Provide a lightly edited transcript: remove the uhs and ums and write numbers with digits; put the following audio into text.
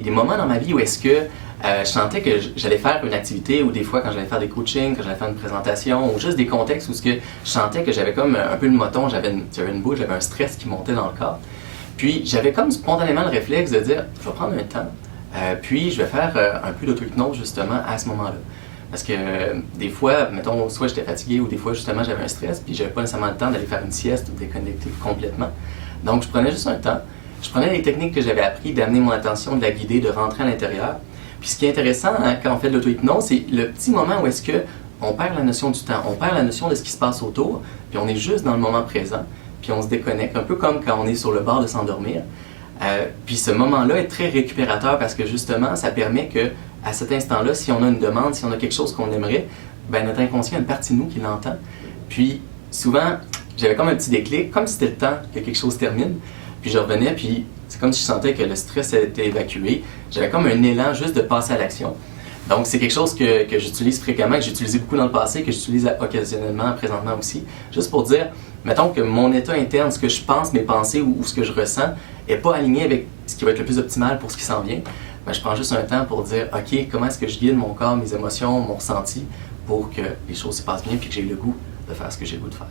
Des moments dans ma vie où est-ce que je sentais que j'allais faire une activité ou des fois quand j'allais faire des coachings, quand j'allais faire une présentation ou juste des contextes où ce que je sentais que j'avais comme un peu le moton, j'avais une boule, j'avais un stress qui montait dans le corps. Puis j'avais comme spontanément le réflexe de dire, je vais prendre un temps, puis je vais faire un peu d'auto-hypnose justement à ce moment-là. Parce que des fois, mettons, soit j'étais fatigué ou des fois justement j'avais un stress, puis j'avais pas nécessairement le temps d'aller faire une sieste ou de déconnecter complètement. Donc je prenais juste un temps. Je prenais les techniques que j'avais appris, d'amener mon attention, de la guider, de rentrer à l'intérieur. Puis ce qui est intéressant quand on fait de l'auto-hypnose, c'est le petit moment où est-ce que on perd la notion du temps, on perd la notion de ce qui se passe autour, puis on est juste dans le moment présent, puis on se déconnecte, un peu comme quand on est sur le bord de s'endormir. Puis ce moment-là est très récupérateur parce que justement, ça permet que à cet instant-là, si on a une demande, si on a quelque chose qu'on aimerait, ben notre inconscient a une partie de nous qui l'entend. Puis souvent, j'avais comme un petit déclic, comme si c'était le temps que quelque chose termine. Puis je revenais, puis c'est comme si je sentais que le stress était évacué. J'avais comme un élan juste de passer à l'action. Donc c'est quelque chose que j'utilise fréquemment, que j'ai utilisé beaucoup dans le passé, que j'utilise occasionnellement, présentement aussi. Juste pour dire, mettons que mon état interne, ce que je pense, mes pensées ou ce que je ressens, n'est pas aligné avec ce qui va être le plus optimal pour ce qui s'en vient. Ben, je prends juste un temps pour dire, OK, comment est-ce que je guide mon corps, mes émotions, mon ressenti pour que les choses se passent bien puis que j'ai le goût de faire ce que j'ai le goût de faire.